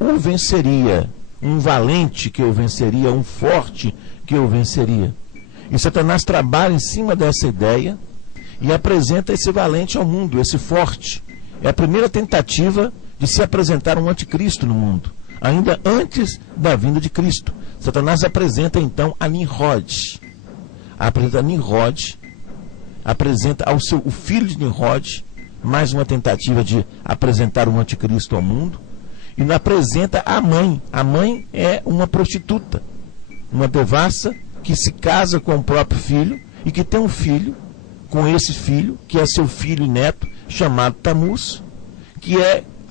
o venceria, um valente que o venceria, um forte que o venceria. E Satanás trabalha em cima dessa ideia e apresenta esse valente ao mundo, esse forte. É a primeira tentativa de se apresentar um anticristo no mundo, ainda antes da vinda de Cristo. Satanás apresenta então a Nimrod. Apresenta Nimrod, apresenta o filho de Nimrod, mais uma tentativa de apresentar um anticristo ao mundo, e apresenta a mãe. A mãe é uma prostituta, uma devassa que se casa com o próprio filho e que tem um filho, com esse filho, que é seu filho e neto, chamado Tamuz, que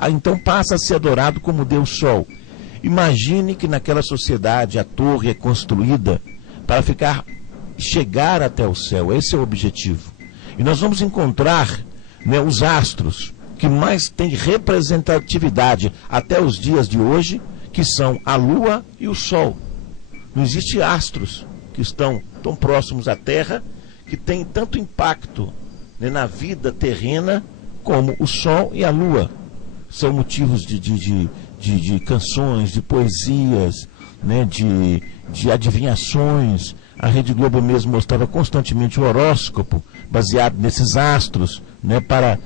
então passa a ser adorado como Deus Sol. Imagine que naquela sociedade a torre é construída para chegar até o céu. Esse é o objetivo. E nós vamos encontrar, né, os astros que mais têm representatividade até os dias de hoje, que são a Lua e o Sol. Não existe astros que estão tão próximos à Terra, que têm tanto impacto, né, na vida terrena, como o Sol e a Lua. São motivos de canções, de poesias, né, de adivinhações. A Rede Globo mesmo mostrava constantemente o horóscopo baseado nesses astros, né, para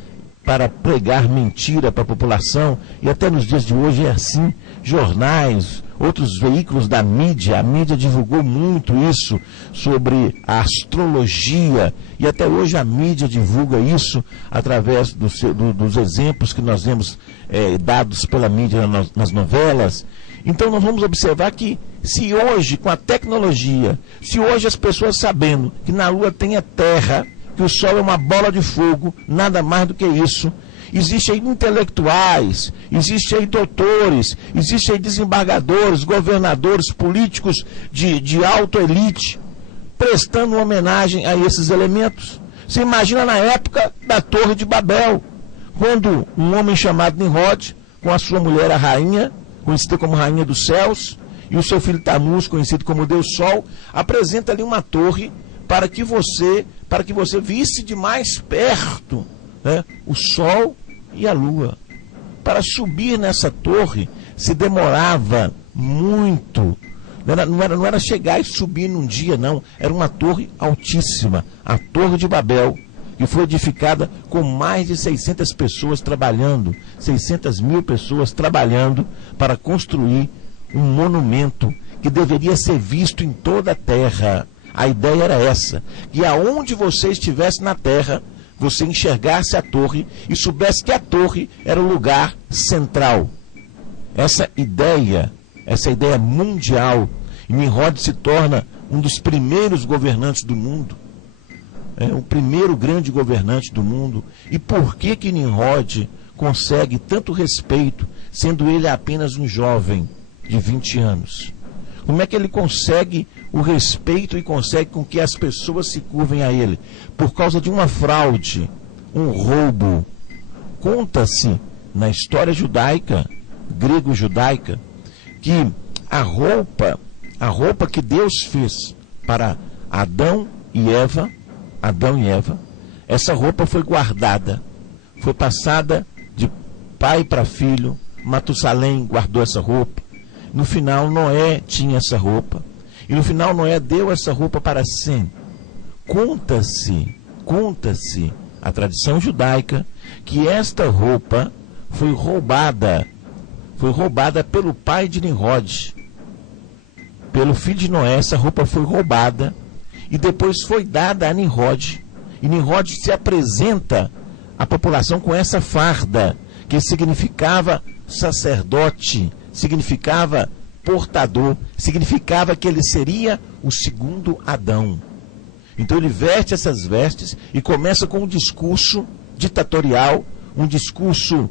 pregar mentira para a população. E até nos dias de hoje é assim. Jornais, outros veículos da mídia, a mídia divulgou muito isso sobre a astrologia, e até hoje a mídia divulga isso através dos exemplos que nós vemos dados pela mídia nas novelas. Então nós vamos observar que se hoje, com a tecnologia, se hoje as pessoas sabendo que na Lua tem a Terra, que o Sol é uma bola de fogo, nada mais do que isso, existem aí intelectuais, existem aí doutores, existem aí desembargadores, governadores, políticos de alta elite, prestando homenagem a esses elementos. Você imagina na época da Torre de Babel, quando um homem chamado Nimrod, com a sua mulher a rainha, conhecida como Rainha dos Céus, e o seu filho Tamuz, conhecido como Deus Sol, apresenta ali uma torre para que você visse de mais perto, né, o Sol e a Lua. Para subir nessa torre se demorava muito. Não era chegar e subir num dia, não. Era uma torre altíssima, a Torre de Babel, que foi edificada com mais de 600 pessoas trabalhando, 600 mil pessoas trabalhando para construir um monumento que deveria ser visto em toda a terra. A ideia era essa, que aonde você estivesse na terra, você enxergasse a torre e soubesse que a torre era o lugar central. Essa ideia mundial, e Nimrod se torna um dos primeiros governantes do mundo, o primeiro grande governante do mundo. E por que Nimrod consegue tanto respeito, sendo ele apenas um jovem de 20 anos? Como é que ele consegue o respeito e consegue com que as pessoas se curvem a ele? Por causa de uma fraude, um roubo. Conta-se na história judaica, grego-judaica, que a roupa que Deus fez para Adão e Eva, essa roupa foi guardada, foi passada de pai para filho. Matusalém guardou essa roupa. No final, Noé tinha essa roupa. E no final, Noé deu essa roupa para Sem. Conta-se, a tradição judaica, que esta roupa foi roubada pelo pai de Nimrod. Pelo filho de Noé, essa roupa foi roubada e depois foi dada a Nimrod. E Nimrod se apresenta à população com essa farda, que significava sacerdote, significava portador, significava que ele seria o segundo Adão. Então ele veste essas vestes e começa com um discurso ditatorial, um discurso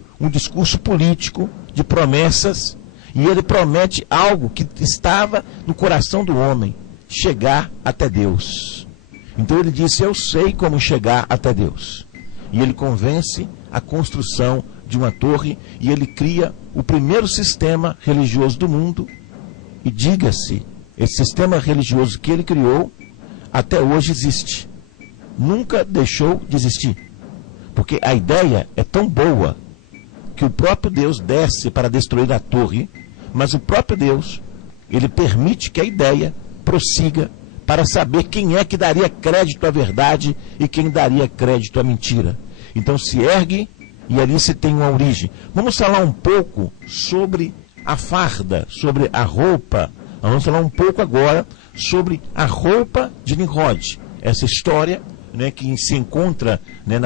político de promessas, e ele promete algo que estava no coração do homem: chegar até Deus. Então ele disse: eu sei como chegar até Deus. E ele convence a construção de uma torre, e ele cria o primeiro sistema religioso do mundo. E diga-se, esse sistema religioso que ele criou até hoje existe, nunca deixou de existir, porque a ideia é tão boa que o próprio Deus desce para destruir a torre mas o próprio Deus, ele permite que a ideia prossiga para saber quem é que daria crédito à verdade e quem daria crédito à mentira. Então se ergue e ali se tem uma origem. Vamos falar um pouco sobre a farda, sobre a roupa. Vamos falar um pouco agora sobre a roupa de Nimrod. Essa história, né, que se encontra, né,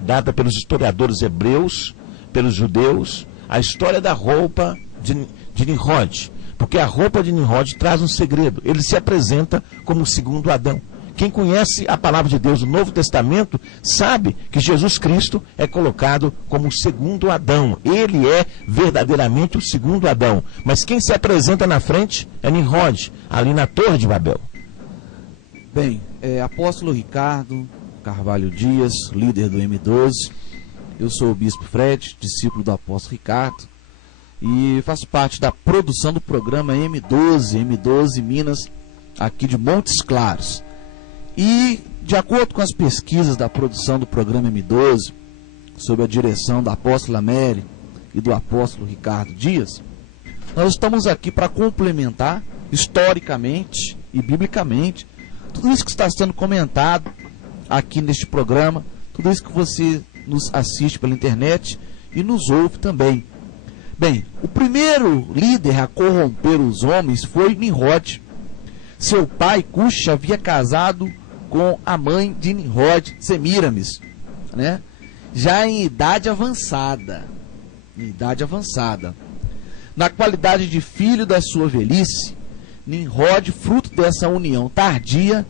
dada pelos historiadores hebreus, pelos judeus, a história da roupa de Nimrod. Porque a roupa de Nimrod traz um segredo. Ele se apresenta como o segundo Adão. Quem conhece a palavra de Deus no Novo Testamento sabe que Jesus Cristo é colocado como o segundo Adão. Ele é verdadeiramente o segundo Adão. Mas quem se apresenta na frente é Nimrod, ali na Torre de Babel. Bem, apóstolo Ricardo Carvalho Dias, líder do M12. Eu sou o Bispo Fred, discípulo do apóstolo Ricardo, e faço parte da produção do programa M12 Minas, aqui de Montes Claros. E, de acordo com as pesquisas da produção do programa M12, sob a direção da apóstola Mary e do apóstolo Ricardo Dias, nós estamos aqui para complementar, historicamente e biblicamente, tudo isso que está sendo comentado aqui neste programa, tudo isso que você nos assiste pela internet e nos ouve também. Bem, o primeiro líder a corromper os homens foi Nimrod. Seu pai, Cush, havia casado com a mãe de Nimrod, Semíramis, né? Já em idade avançada. Na qualidade de filho da sua velhice, Nimrod, fruto dessa união tardia,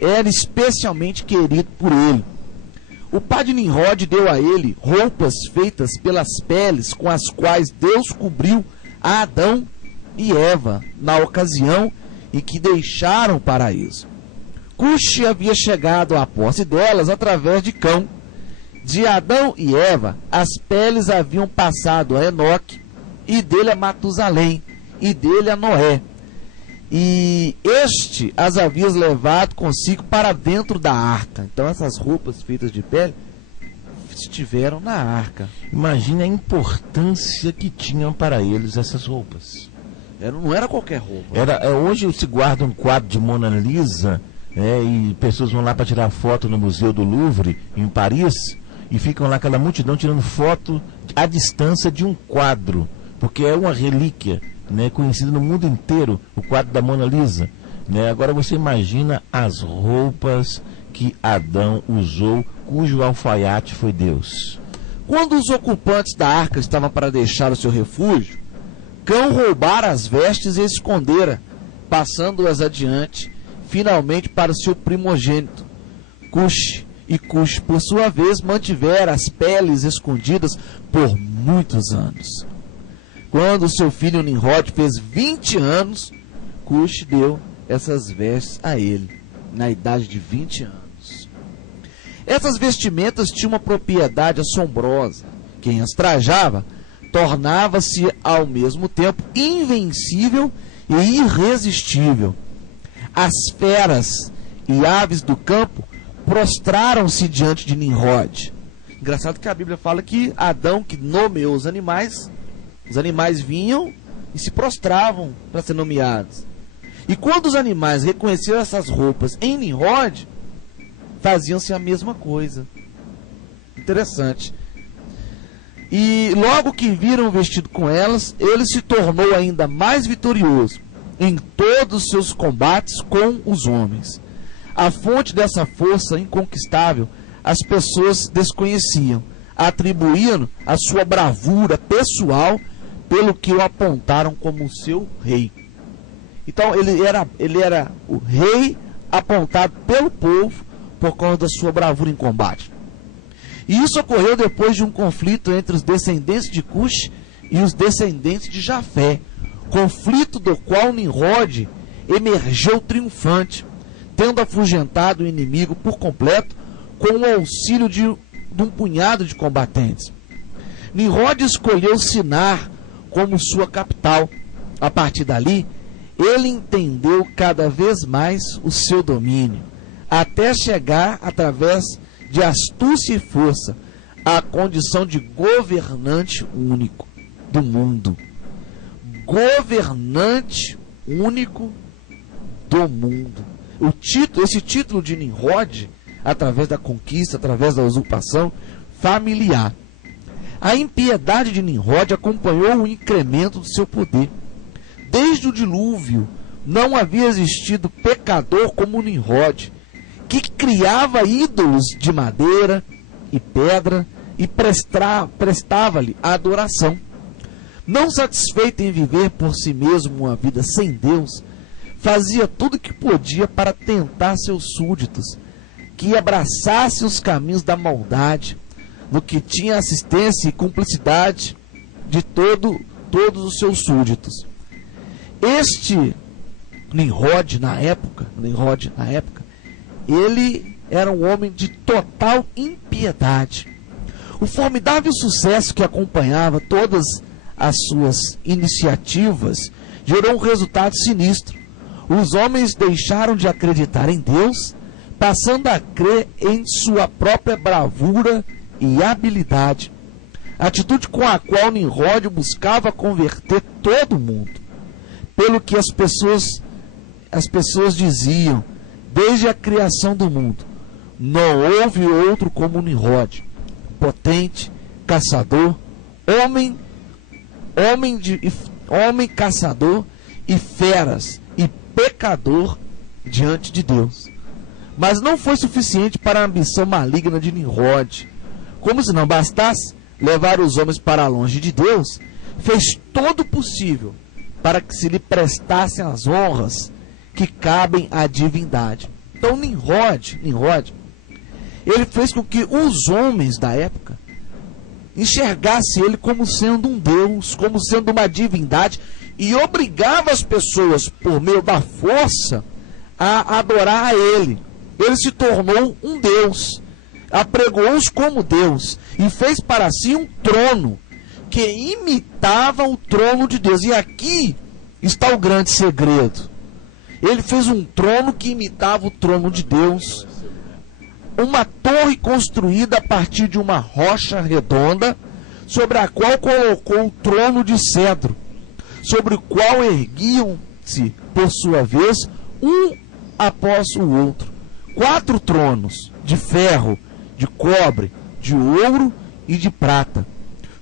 era especialmente querido por ele. O pai de Nimrod deu a ele roupas feitas pelas peles com as quais Deus cobriu a Adão e Eva na ocasião em que deixaram o paraíso. Cush havia chegado à posse delas através de Cão. De Adão e Eva, as peles haviam passado a Enoque, e dele a Matusalém, e dele a Noé. E este as havia levado consigo para dentro da arca. Então essas roupas feitas de pele estiveram na arca. Imagine a importância que tinham para eles essas roupas. Não era qualquer roupa. Hoje se guarda um quadro de Mona Lisa, e pessoas vão lá para tirar foto no Museu do Louvre, em Paris, e ficam lá aquela multidão tirando foto à distância de um quadro, porque é uma relíquia, né, conhecido no mundo inteiro, o quadro da Mona Lisa, né? Agora você imagina as roupas que Adão usou, cujo alfaiate foi Deus. Quando os ocupantes da arca estavam para deixar o seu refúgio, Cão roubara as vestes e escondera, passando-as adiante, finalmente para o seu primogênito, Cush. E Cush, por sua vez, mantivera as peles escondidas por muitos anos. Quando seu filho Nimrod fez 20 anos, Cush deu essas vestes a ele, na idade de 20 anos. Essas vestimentas tinham uma propriedade assombrosa. Quem as trajava tornava-se ao mesmo tempo invencível e irresistível. As feras e aves do campo prostraram-se diante de Nimrod. Engraçado que a Bíblia fala que Adão, que nomeou os animais vinham e se prostravam para ser nomeados. E quando os animais reconheceram essas roupas em Nimrod, faziam-se a mesma coisa. Interessante. E logo que viram o vestido com elas, ele se tornou ainda mais vitorioso em todos os seus combates com os homens. A fonte dessa força inconquistável as pessoas desconheciam, atribuindo a sua bravura pessoal pelo que o apontaram como seu rei. Então ele era o rei apontado pelo povo por causa da sua bravura em combate. E isso ocorreu depois de um conflito entre os descendentes de Cush e os descendentes de Jafé, conflito do qual Nimrod emergiu triunfante, tendo afugentado o inimigo por completo com o auxílio de um punhado de combatentes. Nimrod escolheu Sinar como sua capital. A partir dali, ele entendeu cada vez mais o seu domínio, até chegar, através de astúcia e força, à condição de governante único do mundo. governante único do mundo. Esse título de Nimrod, através da conquista, através da usurpação familiar. A impiedade de Nimrod acompanhou o incremento do seu poder. Desde o dilúvio, não havia existido pecador como Nimrod, que criava ídolos de madeira e pedra e prestava-lhe a adoração. Não satisfeito em viver por si mesmo uma vida sem Deus, fazia tudo o que podia para tentar seus súditos, que abraçasse os caminhos da maldade, no que tinha assistência e cumplicidade de todos os seus súditos. Este Nimrod na época, ele era um homem de total impiedade. O formidável sucesso que acompanhava todas as suas iniciativas gerou um resultado sinistro. Os homens deixaram de acreditar em Deus, passando a crer em sua própria bravura e habilidade, atitude com a qual Nimrod buscava converter todo mundo. Pelo que as pessoas diziam, desde a criação do mundo, não houve outro como Nimrod, potente, caçador, homem caçador e feras e pecador diante de Deus. Mas não foi suficiente para a ambição maligna de Nimrod. Como se não bastasse levar os homens para longe de Deus, fez todo o possível para que se lhe prestassem as honras que cabem à divindade. Então Nimrod, ele fez com que os homens da época enxergassem ele como sendo um Deus, como sendo uma divindade, e obrigava as pessoas, por meio da força, a adorar a ele. Ele se tornou um Deus, apregou-os como Deus, e fez para si um trono que imitava o trono de Deus. E aqui está o grande segredo. Ele fez um trono que imitava o trono de Deus, uma torre construída a partir de uma rocha redonda, sobre a qual colocou o trono de cedro, sobre o qual erguiam-se, por sua vez, um após o outro, 4 tronos de ferro, de cobre, de ouro e de prata.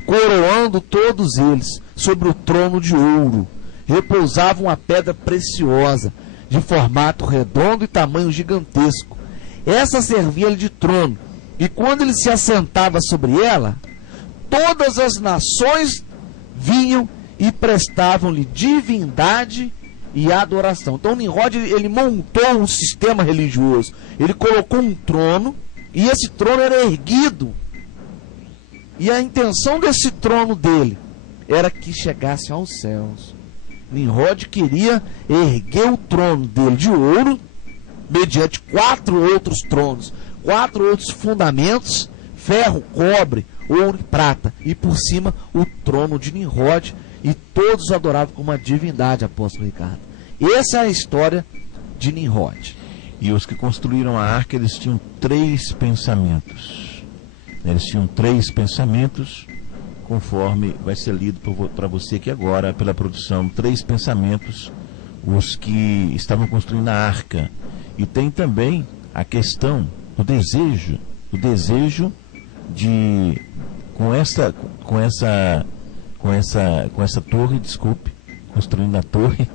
Coroando todos eles, sobre o trono de ouro, repousava uma pedra preciosa, de formato redondo e tamanho gigantesco. Essa servia-lhe de trono, e quando ele se assentava sobre ela, todas as nações vinham e prestavam-lhe divindade e adoração. Então Nimrod, ele montou um sistema religioso. Ele colocou um trono, e esse trono era erguido. E a intenção desse trono dele era que chegasse aos céus. Nimrod queria erguer o trono dele de ouro, mediante 4 outros tronos, 4 outros fundamentos, ferro, cobre, ouro e prata, e por cima o trono de Nimrod, e todos o adoravam como uma divindade, apóstolo Ricardo. Essa é a história de Nimrod. E os que construíram a arca, eles tinham 3 pensamentos. Eles tinham 3 pensamentos, conforme vai ser lido para você aqui agora, pela produção. 3 pensamentos, os que estavam construindo a arca. E tem também a questão do desejo de, com essa torre, desculpe, construindo a torre,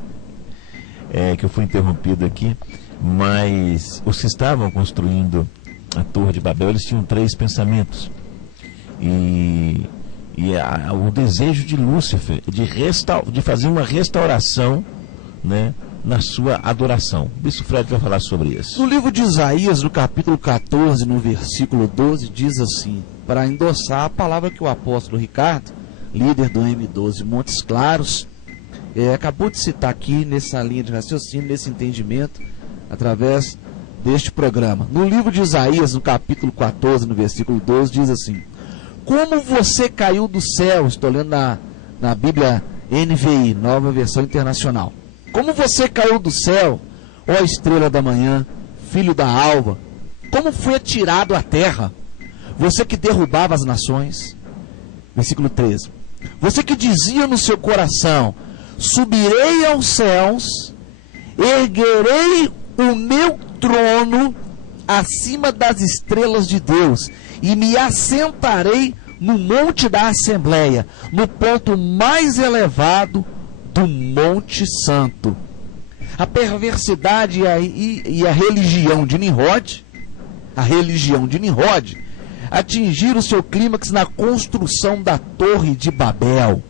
que eu fui interrompido aqui, mas os que estavam construindo a Torre de Babel, eles tinham 3 pensamentos. O desejo de Lúcifer de fazer uma restauração, né, na sua adoração. O Bispo Fred vai falar sobre isso. No livro de Isaías, no capítulo 14, no versículo 12, diz assim, para endossar a palavra que o apóstolo Ricardo, líder do M12 Montes Claros, acabou de citar aqui nessa linha de raciocínio, nesse entendimento, através deste programa. No livro de Isaías, no capítulo 14, no versículo 12, diz assim: como você caiu do céu, estou lendo na Bíblia NVI, Nova Versão Internacional. Como você caiu do céu, ó estrela da manhã, filho da alva, como foi atirado à terra, você que derrubava as nações. Versículo 13. Você que dizia no seu coração, subirei aos céus, erguerei o meu trono acima das estrelas de Deus, e me assentarei no monte da Assembleia, no ponto mais elevado do Monte Santo. A perversidade e a religião de Nimrod, atingiram seu clímax na construção da Torre de Babel.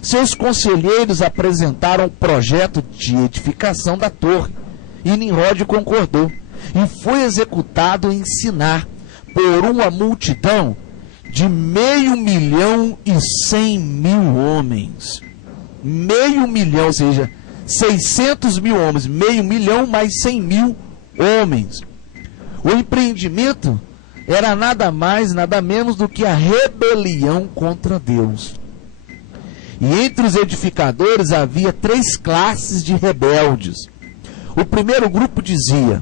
Seus conselheiros apresentaram o projeto de edificação da torre, e Nimrod concordou, e foi executado em Sinar por uma multidão de 500.100.000 homens. 500.000, ou seja, 600.000 homens, 500.000 mais 100.000 homens. O empreendimento era nada mais, nada menos do que a rebelião contra Deus. E entre os edificadores havia 3 classes de rebeldes. O primeiro grupo dizia: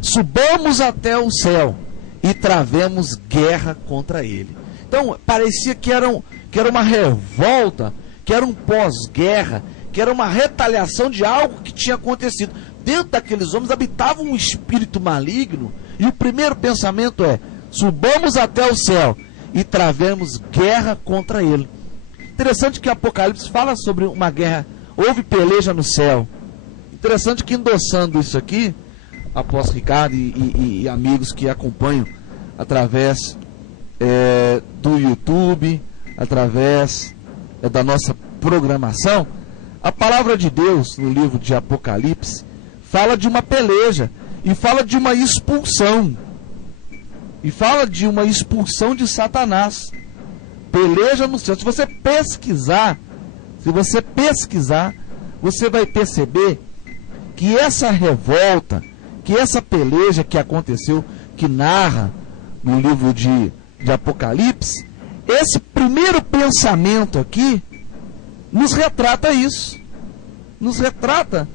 subamos até o céu e travemos guerra contra ele. Então, parecia que era uma revolta, que era um pós-guerra, que era uma retaliação de algo que tinha acontecido. Dentro daqueles homens habitava um espírito maligno, e o primeiro pensamento é: subamos até o céu e travemos guerra contra ele. Interessante que Apocalipse fala sobre uma guerra, houve peleja no céu. Interessante que, endossando isso aqui, apóstolo Ricardo e amigos que acompanham através do YouTube, através da nossa programação, a palavra de Deus no livro de Apocalipse fala de uma peleja e fala de uma expulsão, e fala de uma expulsão de Satanás. Peleja no céu. Se você pesquisar, você vai perceber que essa revolta, que essa peleja que aconteceu, que narra no livro de Apocalipse, esse primeiro pensamento aqui nos retrata isso. Nos retrata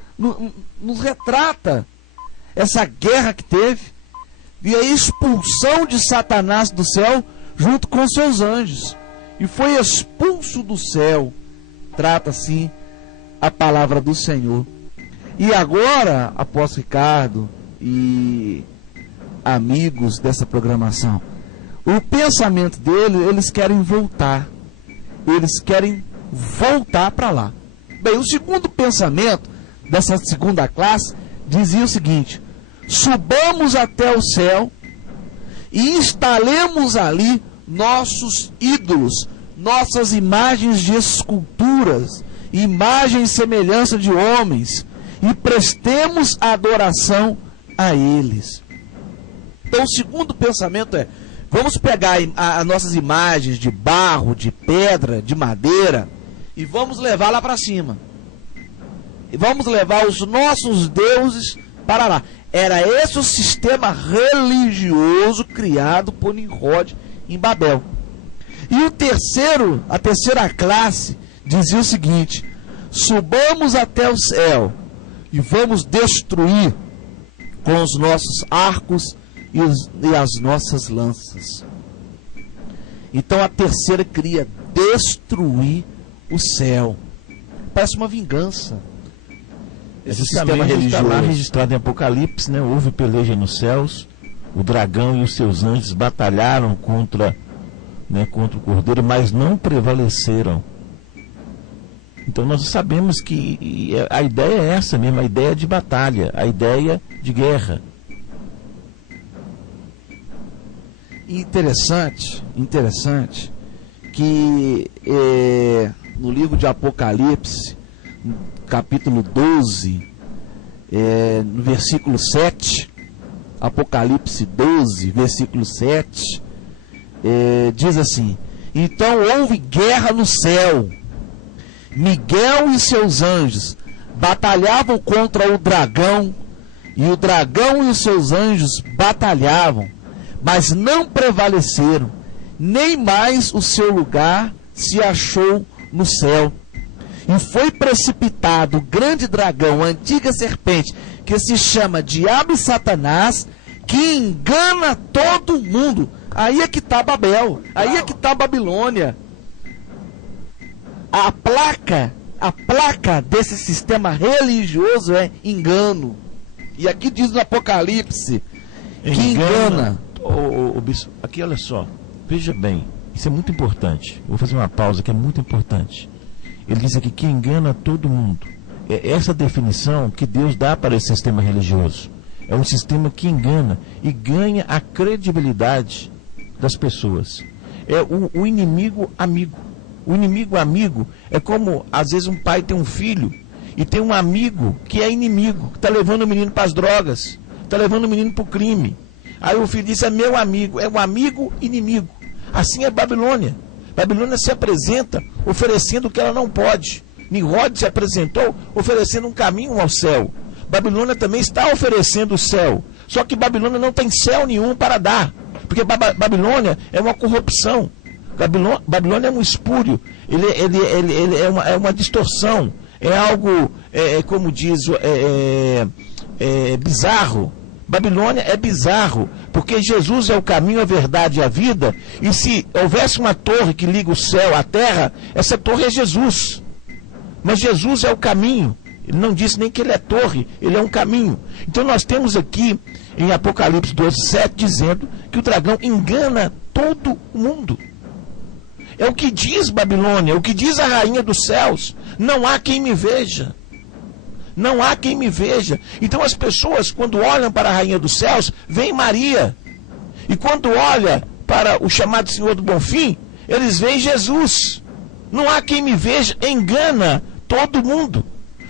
essa guerra que teve e a expulsão de Satanás do céu junto com seus anjos. E foi expulso do céu. Trata assim a palavra do Senhor. E agora, apóstolo Ricardo e amigos dessa programação, o pensamento deles, eles querem voltar. Eles querem voltar para lá. Bem, o segundo pensamento dessa segunda classe dizia o seguinte: subamos até o céu e instalemos ali nossos ídolos, nossas imagens de esculturas, imagens e semelhança de homens, e prestemos adoração a eles. Então, o segundo pensamento é: vamos pegar as nossas imagens de barro, de pedra, de madeira, e vamos levar lá para cima. E vamos levar os nossos deuses para lá. Era esse o sistema religioso criado por Nimrod em Babel. E a terceira classe dizia o seguinte: subamos até o céu e vamos destruir com os nossos arcos e as nossas lanças. Então a terceira queria destruir o céu. Parece uma vingança. Esse sistema religioso está lá registrado em Apocalipse, né? Houve peleja nos céus, o dragão e os seus anjos batalharam contra o cordeiro, mas não prevaleceram. Então nós sabemos que a ideia é essa mesmo, a ideia de batalha, a ideia de guerra. Interessante que no livro de Apocalipse, capítulo 12, no versículo 7, Apocalipse 12, versículo 7, diz assim: então houve guerra no céu, Miguel e seus anjos batalhavam contra o dragão, e o dragão e os seus anjos batalhavam, mas não prevaleceram, nem mais o seu lugar se achou no céu. E foi precipitado o grande dragão, a antiga serpente, que se chama Diabo e Satanás, que engana todo mundo. Aí é que está Babel, aí é que está Babilônia. A A placa desse sistema religioso é engano. E aqui diz no Apocalipse que engana. Bispo, aqui olha só, veja bem, isso é muito importante. Eu vou fazer uma pausa que é muito importante. Ele diz aqui que engana todo mundo. É essa definição que Deus dá para esse sistema religioso. É um sistema que engana e ganha a credibilidade das pessoas. É o inimigo amigo. O inimigo amigo é como, às vezes, um pai tem um filho e tem um amigo que é inimigo, que está levando o menino para as drogas, está levando o menino para o crime. Aí o filho diz, é meu amigo, é um amigo inimigo. Assim é Babilônia. Babilônia se apresenta oferecendo o que ela não pode. Nimrod se apresentou oferecendo um caminho ao céu. Babilônia também está oferecendo o céu. Só que Babilônia não tem céu nenhum para dar. Porque Babilônia é uma corrupção. Babilônia é um espúrio. Ele é uma distorção. É algo, como diz, bizarro. Babilônia é bizarro, porque Jesus é o caminho, a verdade e a vida, e se houvesse uma torre que liga o céu à terra, essa torre é Jesus. Mas Jesus é o caminho. Ele não disse nem que ele é torre, ele é um caminho. Então nós temos aqui em Apocalipse 12:7 dizendo que o dragão engana todo mundo. É o que diz Babilônia, é o que diz a rainha dos céus. Não há quem me veja. Não há quem me veja. Então as pessoas, quando olham para a rainha dos céus, veem Maria. E quando olham para o chamado Senhor do Bonfim, eles veem Jesus. Não há quem me veja, engana todo mundo.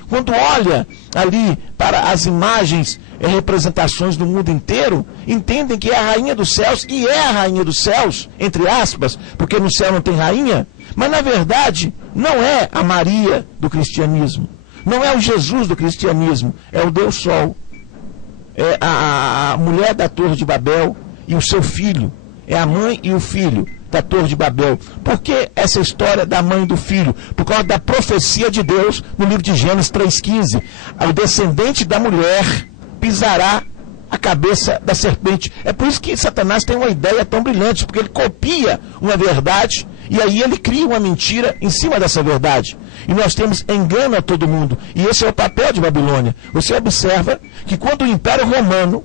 Quando olha ali para as imagens e representações do mundo inteiro, entendem que é a rainha dos céus, e é a rainha dos céus, entre aspas, porque no céu não tem rainha, mas na verdade não é a Maria do cristianismo. Não é o Jesus do cristianismo, é o Deus Sol. É a mulher da Torre de Babel e o seu filho. É a mãe e o filho da Torre de Babel. Por que essa história da mãe e do filho? Por causa da profecia de Deus no livro de Gênesis 3,15. O descendente da mulher pisará a cabeça da serpente. É por isso que Satanás tem uma ideia tão brilhante, porque ele copia uma verdade e aí ele cria uma mentira em cima dessa verdade. E nós temos engano a todo mundo. E esse é o papel de Babilônia. Você observa que quando o Império Romano,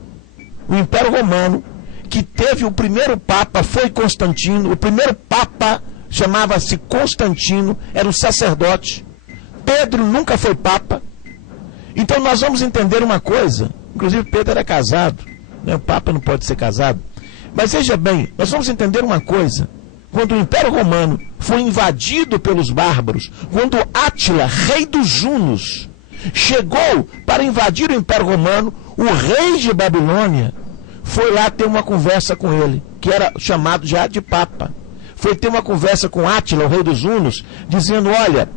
que teve o primeiro Papa, foi Constantino. O primeiro Papa chamava-se Constantino, era um sacerdote. Pedro nunca foi Papa. Então nós vamos entender uma coisa. Inclusive Pedro era casado, né? O Papa não pode ser casado. Mas veja bem, nós vamos entender uma coisa. Quando o Império Romano foi invadido pelos bárbaros, quando Átila, rei dos Hunos, chegou para invadir o Império Romano, o rei de Babilônia foi lá ter uma conversa com ele, que era chamado já de Papa. Foi ter uma conversa com Átila, o rei dos Hunos, dizendo, olha,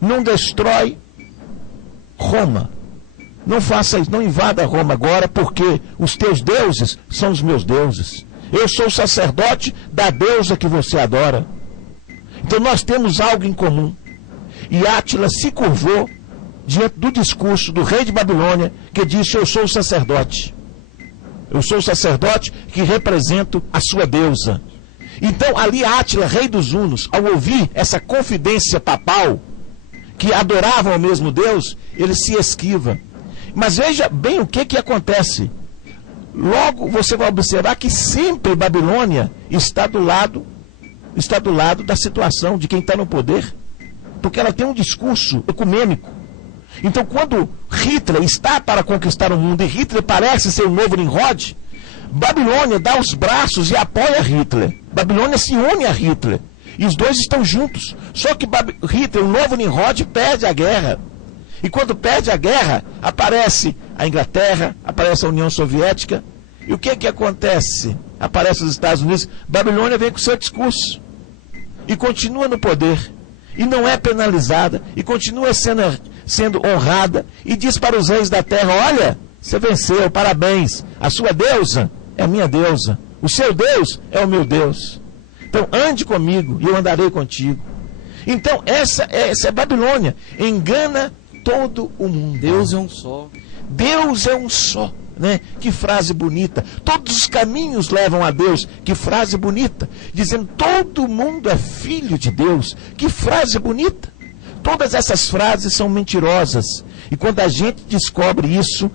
não destrói Roma. Não faça isso, não invada Roma agora, porque os teus deuses são os meus deuses. Eu sou o sacerdote da deusa que você adora. Então nós temos algo em comum. E Átila se curvou diante do discurso do rei de Babilônia, que disse, eu sou o sacerdote. Eu sou o sacerdote que represento a sua deusa. Então ali Átila, rei dos Hunos, ao ouvir essa confidência papal, que adoravam ao mesmo Deus, ele se esquiva. Mas veja bem o que acontece. Logo você vai observar que sempre Babilônia está do lado da situação de quem está no poder, porque ela tem um discurso ecumênico. Então quando Hitler está para conquistar o mundo e Hitler parece ser o novo Nimrod, Babilônia dá os braços e apoia Hitler. Babilônia se une a Hitler e os dois estão juntos. Só que Hitler, o novo Nimrod, perde a guerra. E quando perde a guerra, aparece a Inglaterra, aparece a União Soviética. E o que acontece? Aparece os Estados Unidos. Babilônia vem com o seu discurso. E continua no poder. E não é penalizada. E continua sendo honrada. E diz para os reis da terra, olha, você venceu, parabéns. A sua deusa é a minha deusa. O seu Deus é o meu Deus. Então ande comigo e eu andarei contigo. Então essa é Babilônia. Engana todo o mundo. Deus é um só. Deus é um só, né? Que frase bonita. Todos os caminhos levam a Deus. Que frase bonita. Dizendo todo mundo é filho de Deus. Que frase bonita. todas essas frases são mentirosas. E quando a gente descobre isso,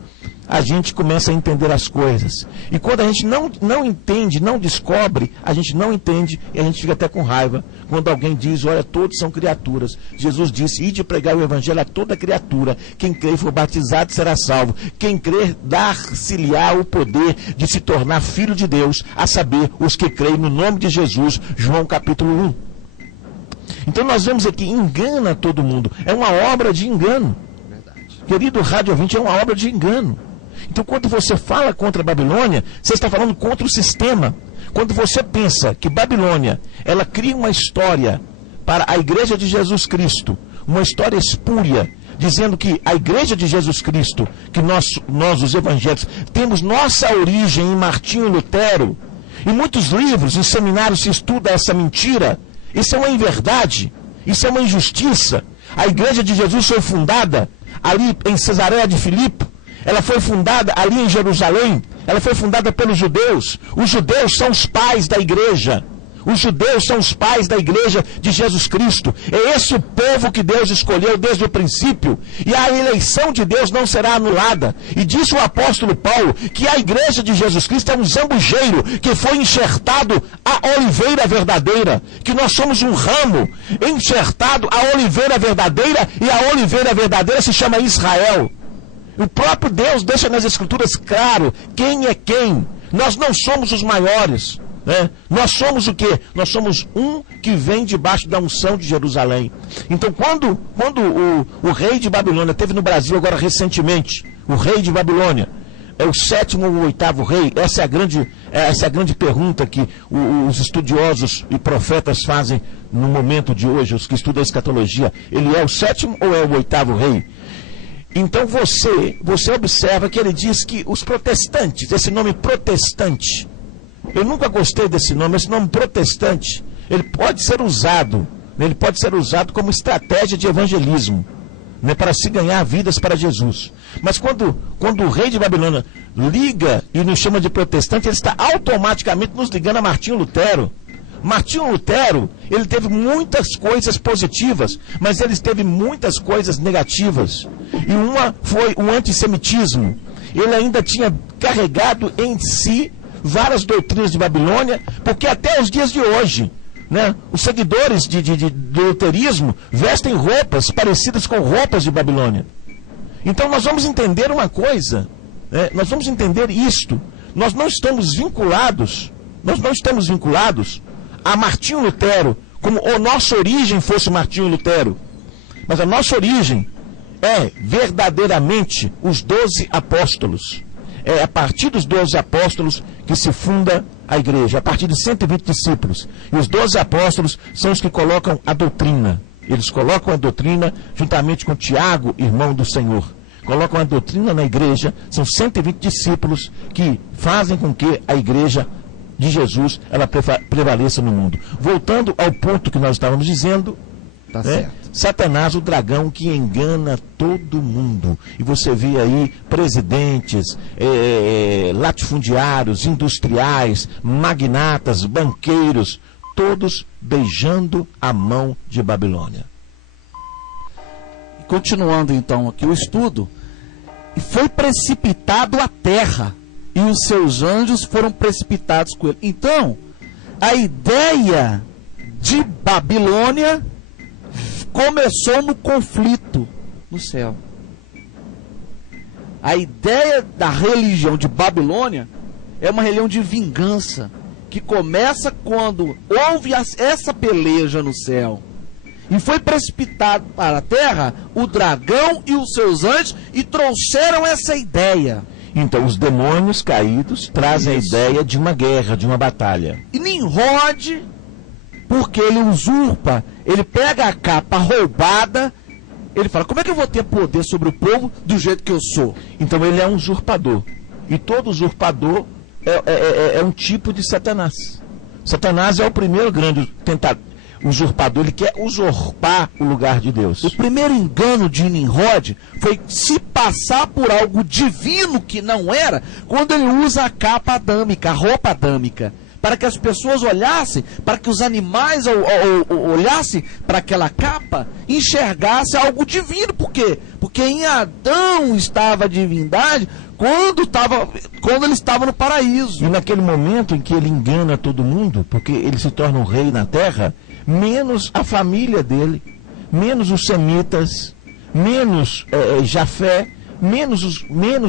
a gente começa a entender as coisas. E quando a gente não entende, não descobre, a gente não entende e a gente fica até com raiva. Quando alguém diz, olha, todos são criaturas. Jesus disse, ide pregar o evangelho a toda criatura. Quem crer e for batizado será salvo. Quem crer, dar-se-lhe-á o poder de se tornar filho de Deus, a saber, os que creem no nome de Jesus. João capítulo 1. Então nós vemos aqui, engana todo mundo. É uma obra de engano. Querido rádio ouvinte, é uma obra de engano. Então, quando você fala contra a Babilônia, você está falando contra o sistema. Quando você pensa que Babilônia, ela cria uma história para a igreja de Jesus Cristo, uma história espúria, dizendo que a igreja de Jesus Cristo, que nós os evangélicos, temos nossa origem em Martinho Lutero, em muitos livros, em seminários se estuda essa mentira. Isso é uma inverdade, isso é uma injustiça. A igreja de Jesus foi fundada ali em Cesareia de Filipe, ela foi fundada ali em Jerusalém, ela foi fundada pelos judeus. Os judeus são os pais da igreja. Os judeus são os pais da igreja de Jesus Cristo. É esse o povo que Deus escolheu desde o princípio. E a eleição de Deus não será anulada. E disse o apóstolo Paulo que a igreja de Jesus Cristo é um zambujeiro que foi enxertado à oliveira verdadeira. Que nós somos um ramo enxertado à oliveira verdadeira, e a oliveira verdadeira se chama Israel. O próprio Deus deixa nas Escrituras claro quem é quem. Nós não somos os maiores. Nós somos o quê? Nós somos um que vem debaixo da unção de Jerusalém. Então, quando o rei de Babilônia teve no Brasil agora recentemente, o rei de Babilônia é o 7º ou 8º rei? Essa é a grande pergunta que os estudiosos e profetas fazem no momento de hoje, os que estudam a escatologia. Ele é o 7º ou é o 8º rei? Então você observa que ele diz que os protestantes, esse nome protestante, eu nunca gostei desse nome, esse nome protestante, ele pode ser usado como estratégia de evangelismo, para se ganhar vidas para Jesus. Mas quando o rei de Babilônia liga e nos chama de protestante, ele está automaticamente nos ligando a Martinho Lutero. Martinho Lutero, ele teve muitas coisas positivas, mas ele teve muitas coisas negativas. E uma foi o antissemitismo. Ele ainda tinha carregado em si várias doutrinas de Babilônia, porque até os dias de hoje, os seguidores do luterismo vestem roupas parecidas com roupas de Babilônia. Então nós vamos entender uma coisa, nós vamos entender isto. Nós não estamos vinculados a Martinho Lutero, como a nossa origem fosse Martinho Lutero. Mas a nossa origem é verdadeiramente os 12 apóstolos. É a partir dos 12 apóstolos que se funda a igreja, a partir de 120 discípulos. E os 12 apóstolos são os que colocam a doutrina. Eles colocam a doutrina juntamente com Tiago, irmão do Senhor. Colocam a doutrina na igreja, são 120 discípulos que fazem com que a igreja de Jesus, ela prevaleça no mundo. Voltando ao ponto que nós estávamos dizendo, Satanás, o dragão que engana todo mundo. E você vê aí presidentes, latifundiários, industriais, magnatas, banqueiros, todos beijando a mão de Babilônia. Continuando então aqui o estudo, e foi precipitado à terra, e os seus anjos foram precipitados com ele. Então, a ideia de Babilônia começou no conflito no céu. A ideia da religião de Babilônia é uma religião de vingança, que começa quando houve essa peleja no céu. E foi precipitado para a terra o dragão e os seus anjos, e trouxeram essa ideia. Então, os demônios caídos trazem a ideia de uma guerra, de uma batalha. E Nimrod, porque ele usurpa, ele pega a capa roubada, ele fala, como é que eu vou ter poder sobre o povo do jeito que eu sou? Então, ele é um usurpador. E todo usurpador é um tipo de Satanás. Satanás é o primeiro grande tentador. Usurpador, ele quer usurpar o lugar de Deus. O primeiro engano de Nimrod foi se passar por algo divino que não era, quando ele usa a capa adâmica, a roupa adâmica, para que as pessoas olhassem, para que os animais olhassem para aquela capa, enxergassem algo divino. Por quê? Porque em Adão estava a divindade quando ele estava no paraíso. E naquele momento em que ele engana todo mundo, porque ele se torna um rei na terra, menos a família dele, menos os semitas, menos Jafé, menos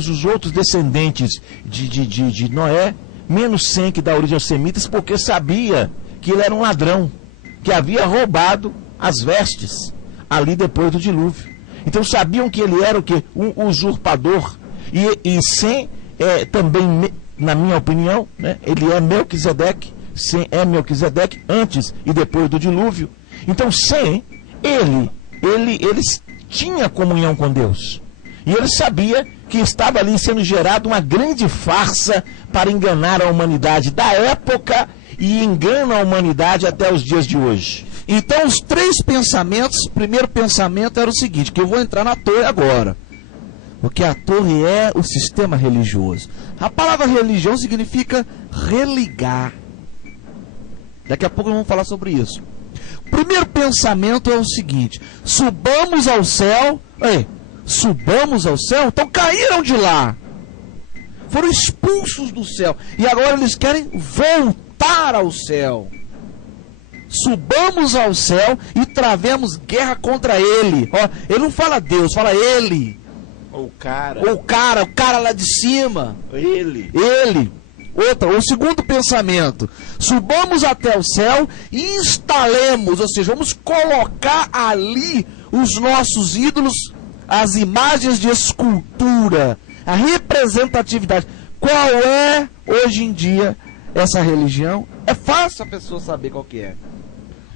os outros descendentes de Noé, menos Sem, que dá origem aos semitas, porque sabia que ele era um ladrão, que havia roubado as vestes ali depois do dilúvio. Então sabiam que ele era o quê? Um usurpador. E Sem também, na minha opinião, né, ele é Melquisedeque. Sem é Melquisedeque antes e depois do dilúvio. Então Sem, ele tinha comunhão com Deus. E ele sabia que estava ali sendo gerada uma grande farsa para enganar a humanidade da época e engana a humanidade até os dias de hoje. Então os três pensamentos, o primeiro pensamento era o seguinte, que eu vou entrar na torre agora. Porque a torre é o sistema religioso. A palavra religião significa religar. Daqui a pouco nós vamos falar sobre isso. O primeiro pensamento é o seguinte: subamos ao céu. Subamos ao céu? Então caíram de lá. Foram expulsos do céu. E agora eles querem voltar ao céu. Subamos ao céu e travemos guerra contra ele. Ele não fala Deus, fala ele. O cara lá de cima. Ele. O segundo pensamento: subamos até o céu e instalemos, ou seja, vamos colocar ali os nossos ídolos, as imagens de escultura, a representatividade. Qual é, hoje em dia, essa religião? É fácil a pessoa saber qual que é.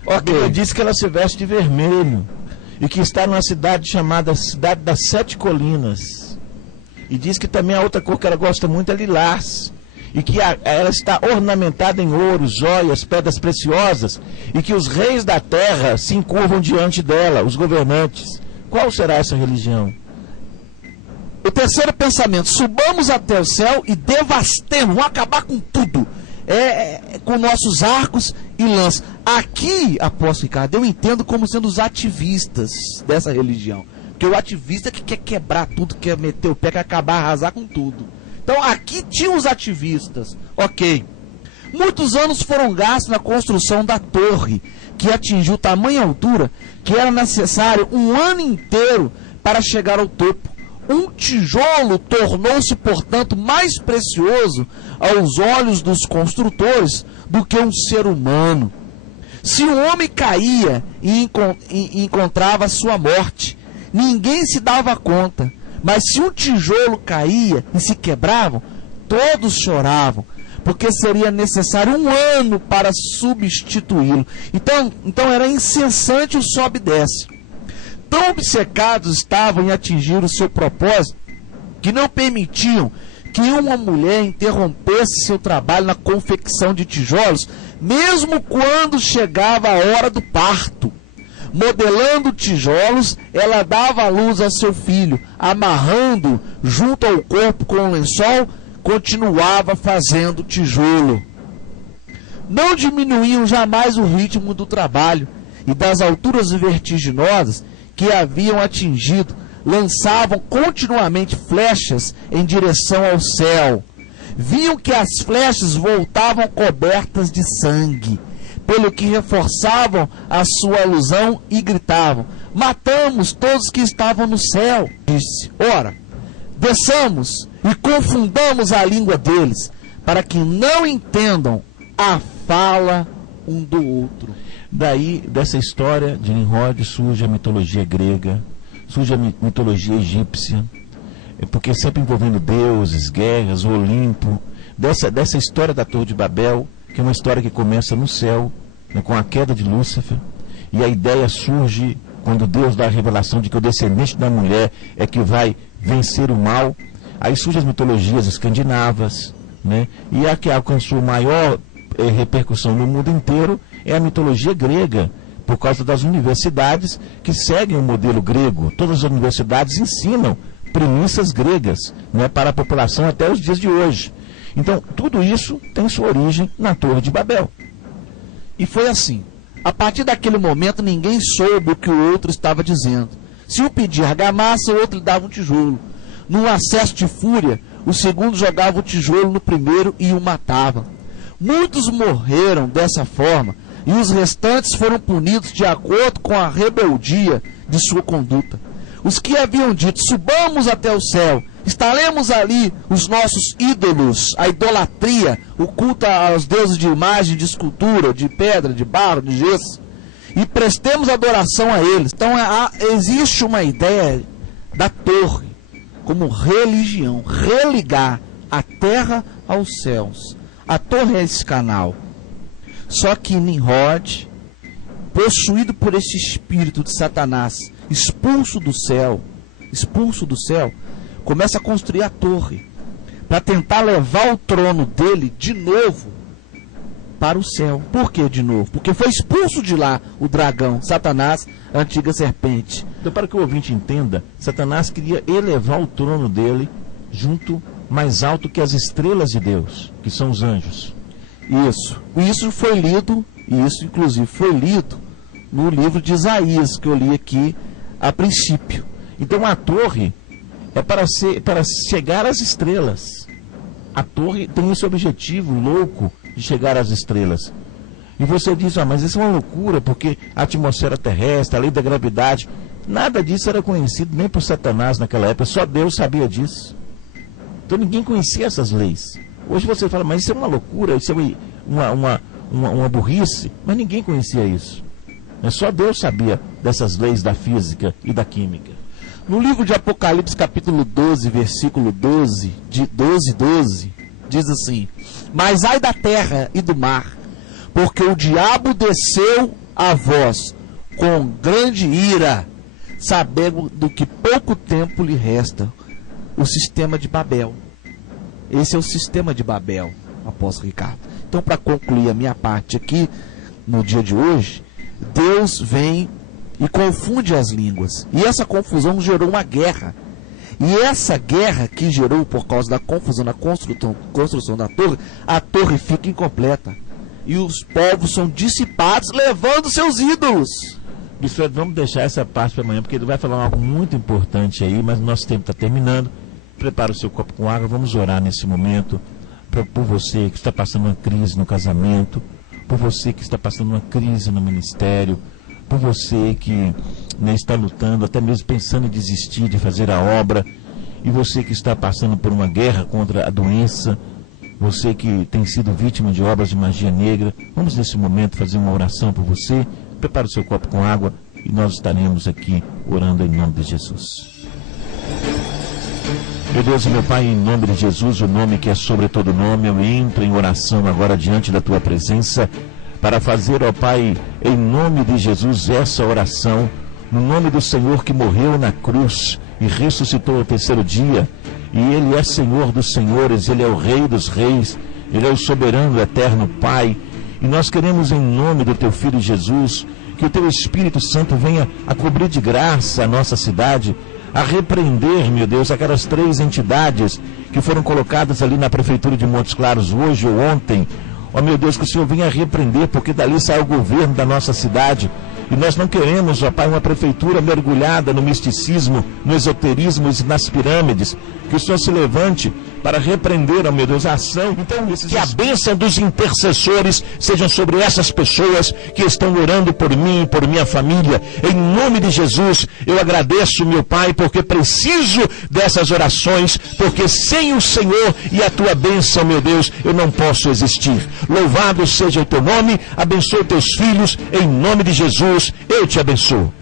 A Bíblia diz que ela se veste de vermelho e que está numa cidade chamada Cidade das Sete Colinas. E diz que também a outra cor que ela gosta muito é lilás. E que ela está ornamentada em ouro, joias, pedras preciosas, e que os reis da terra se encurvam diante dela, os governantes. Qual será essa religião? O terceiro pensamento: subamos até o céu e devastemos, vamos acabar com tudo. Com nossos arcos e lanças. Aqui, apóstolo Ricardo, eu entendo como sendo os ativistas dessa religião. Porque o ativista que quer quebrar tudo, quer meter o pé, quer acabar, arrasar com tudo. Então aqui tinha os ativistas. Ok. Muitos anos foram gastos na construção da torre, que atingiu tamanha altura que era necessário um ano inteiro para chegar ao topo. Um tijolo tornou-se, portanto, mais precioso aos olhos dos construtores do que um ser humano. Se um homem caía e encontrava sua morte, ninguém se dava conta. Mas se um tijolo caía e se quebravam, todos choravam, porque seria necessário um ano para substituí-lo. Então era incessante o sobe e desce. Tão obcecados estavam em atingir o seu propósito, que não permitiam que uma mulher interrompesse seu trabalho na confecção de tijolos, mesmo quando chegava a hora do parto. Modelando tijolos, ela dava à luz a seu filho, amarrando junto ao corpo com um lençol, continuava fazendo tijolo. Não diminuíam jamais o ritmo do trabalho, e das alturas vertiginosas que haviam atingido, lançavam continuamente flechas em direção ao céu. Viam que as flechas voltavam cobertas de sangue, pelo que reforçavam a sua alusão e gritavam: matamos todos que estavam no céu. Disse: ora, desçamos e confundamos a língua deles, para que não entendam a fala um do outro. Daí, dessa história de Nimrod, surge a mitologia grega, surge a mitologia egípcia, porque sempre envolvendo deuses, guerras, o Olimpo. Dessa história da Torre de Babel, que é uma história que começa no céu, né, com a queda de Lúcifer, e a ideia surge quando Deus dá a revelação de que o descendente da mulher é que vai vencer o mal. Aí surgem as mitologias escandinavas, né, e a que alcançou maior repercussão no mundo inteiro é a mitologia grega, por causa das universidades que seguem o modelo grego. Todas as universidades ensinam premissas gregas, né, para a população até os dias de hoje. Então, tudo isso tem sua origem na Torre de Babel. E foi assim. A partir daquele momento, ninguém soube o que o outro estava dizendo. Se um pedia argamassa, o outro lhe dava um tijolo. Num acesso de fúria, o segundo jogava o tijolo no primeiro e o matava. Muitos morreram dessa forma, e os restantes foram punidos de acordo com a rebeldia de sua conduta. Os que haviam dito, subamos até o céu, instalemos ali os nossos ídolos, a idolatria, o culto aos deuses de imagem, de escultura, de pedra, de barro, de gesso, e prestemos adoração a eles. Então existe uma ideia da torre como religião, religar a terra aos céus. A torre é esse canal. Só que Nimrod, possuído por esse espírito de Satanás, expulso do céu, começa a construir a torre para tentar levar o trono dele de novo para o céu. Por que de novo? Porque foi expulso de lá o dragão, Satanás, a antiga serpente. Então, para que o ouvinte entenda, Satanás queria elevar o trono dele mais alto que as estrelas de Deus, que são os anjos. Isso foi lido, e isso inclusive foi lido no livro de Isaías, que eu li aqui a princípio. Então a torre é para chegar às estrelas. A torre tem esse objetivo louco de chegar às estrelas. E você diz, mas isso é uma loucura, porque a atmosfera terrestre, a lei da gravidade, nada disso era conhecido nem por Satanás naquela época, só Deus sabia disso. Então ninguém conhecia essas leis. Hoje você fala, mas isso é uma loucura, isso é uma burrice, mas ninguém conhecia isso. Só Deus sabia dessas leis da física e da química. No livro de Apocalipse, capítulo 12, versículo 12, de 12, diz assim: mas ai da terra e do mar, porque o diabo desceu a vós com grande ira, sabendo do que pouco tempo lhe resta. O sistema de Babel. Esse é o sistema de Babel, apóstolo Ricardo. Então, para concluir a minha parte aqui, no dia de hoje, Deus vem e confunde as línguas. E essa confusão gerou uma guerra. E essa guerra que gerou por causa da confusão na construção da torre, a torre fica incompleta. E os povos são dissipados, levando seus ídolos. Bispo, vamos deixar essa parte para amanhã, porque ele vai falar algo muito importante aí, mas o nosso tempo está terminando. Prepara o seu copo com água, vamos orar nesse momento por você que está passando uma crise no casamento, por você que está passando uma crise no ministério, por você que está lutando, até mesmo pensando em desistir de fazer a obra, e você que está passando por uma guerra contra a doença, você que tem sido vítima de obras de magia negra. Vamos nesse momento fazer uma oração por você. Prepara o seu copo com água e nós estaremos aqui orando em nome de Jesus. Meu Deus e meu Pai, em nome de Jesus, o nome que é sobre todo nome, eu entro em oração agora diante da Tua presença para fazer, ó Pai, em nome de Jesus, essa oração, no nome do Senhor que morreu na cruz e ressuscitou ao terceiro dia, e Ele é Senhor dos senhores, Ele é o Rei dos reis, Ele é o soberano eterno Pai, e nós queremos, em nome do Teu Filho Jesus, que o Teu Espírito Santo venha a cobrir de graça a nossa cidade, a repreender, meu Deus, aquelas 3 entidades que foram colocadas ali na Prefeitura de Montes Claros hoje ou ontem. Ó meu Deus, que o Senhor venha a repreender, porque dali sai o governo da nossa cidade. E nós não queremos, ó Pai, uma prefeitura mergulhada no misticismo, no esoterismo e nas pirâmides. Que o Senhor se levante para repreender, ó meu Deus, a ação. Então, que a bênção dos intercessores sejam sobre essas pessoas que estão orando por mim e por minha família. Em nome de Jesus, eu agradeço, meu Pai, porque preciso dessas orações, porque sem o Senhor e a Tua bênção, meu Deus, eu não posso existir. Louvado seja o Teu nome, abençoa Teus filhos, em nome de Jesus, eu te abençoo.